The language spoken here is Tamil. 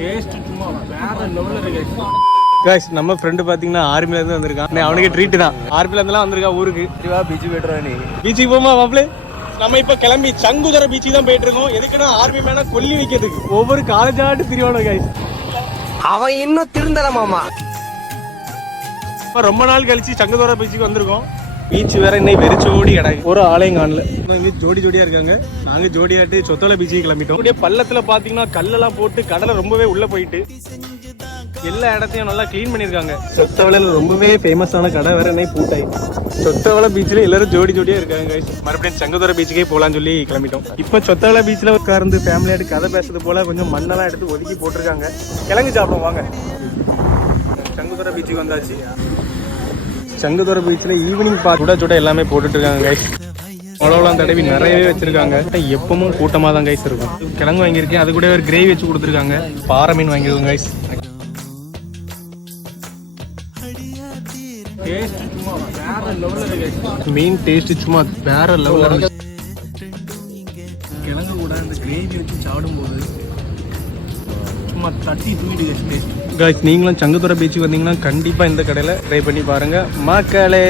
டேஸ்ட் சும்மா வேற லெவல்ல இருக்கு गाइस. நம்ம ஃப்ரெண்ட் பாத்தீங்கன்னா ஆர்மில இருந்து வந்திருக்கான். அவனுக்கு ட்ரீட் தான். ஆர்மில இருந்தலாம் வந்திருக்கா ஊருக்கு. பீச் போய்ட்றா நீ. பீச்சுக்கு போமா மாப்ளே. நம்ம இப்ப கிளம்பி சங்குதர பீச்சுக்கு தான் போயிட்டு இருக்கோம். எதுக்குன்னா ஆர்மி மேனா கொல்லி வைக்கிறதுக்கு. ஒவ்வொரு காலேஜ் ஆட்டு திரிவானோ गाइस. அவன் இன்னும் திருந்தல மாமா. இப்ப ரொம்ப நாள் கழிச்சு சங்குதர பீச்சுக்கு வந்திருக்கோம். பீச் வேற இன்னைக்கு வெறிச்சோடி கிடக்கு. ஒரு ஆளையும் காணல. ஜோடி ஜோடியா இருக்காங்க. நாங்க ஜோடியாட்டு சொத்தோல பீச்சுக்கு கிளம்பிட்டோம். பள்ளத்துல பாத்தீங்கன்னா கல்லெல்லாம் போட்டு கடலை ரொம்பவே உள்ள போயிட்டு எல்லா இடத்தையும் நல்லா கிளீன் பண்ணிருக்காங்க. சொத்தவளையில ரொம்பவே ஃபேமஸான கடை வேற இன்னைக்கு பூட்டாய். சொத்தவளை பீச்ல எல்லாரும் ஜோடி ஜோடியா இருக்காங்க. மறுபடியும் சங்குதர பீச்சுக்கே போலான்னு சொல்லி கிளம்பிட்டோம். இப்ப சொத்தவளை பீச்ல உட்கார்ந்து ஃபேமிலியாட்டு கதை பேசுறது போல கொஞ்சம் மண்ணெல்லாம் எடுத்து ஒதுக்கி போட்டிருக்காங்க. கிளம்பி சாப்பிடுவோம் வாங்க. சங்குதர பீச்சுக்கு வந்தாச்சு. சங்குதர பீச்ல ஈவினிங் சுட சுட எல்லாமே போட்டுட்டு இருக்காங்க கைஸ். உழவுலாம் தடவி நிறையவே வச்சிருக்காங்க. எப்பவும் கூட்டமா தான் கைஸ் இருக்கும். கிழங்கு வாங்கியிருக்கேன். அது கூட ஒரு கிரேவி வச்சு கொடுத்துருக்காங்க. பாறை மீன் வாங்கிருக்கோம் கைஸ். மீன் டேஸ்ட் சும்மா வேற லெவல்ல இருக்கு. கிழங்கு கூட இந்த கிரேவி வச்சு சாப்பிடும்போது சும்மா தட்டி தூக்கிட்டு கைஸ். நீங்களும் சங்குதர பீச்சுக்கு வந்தீங்கன்னா கண்டிப்பா இந்த கடையில ட்ரை பண்ணி பாருங்க மக்களே.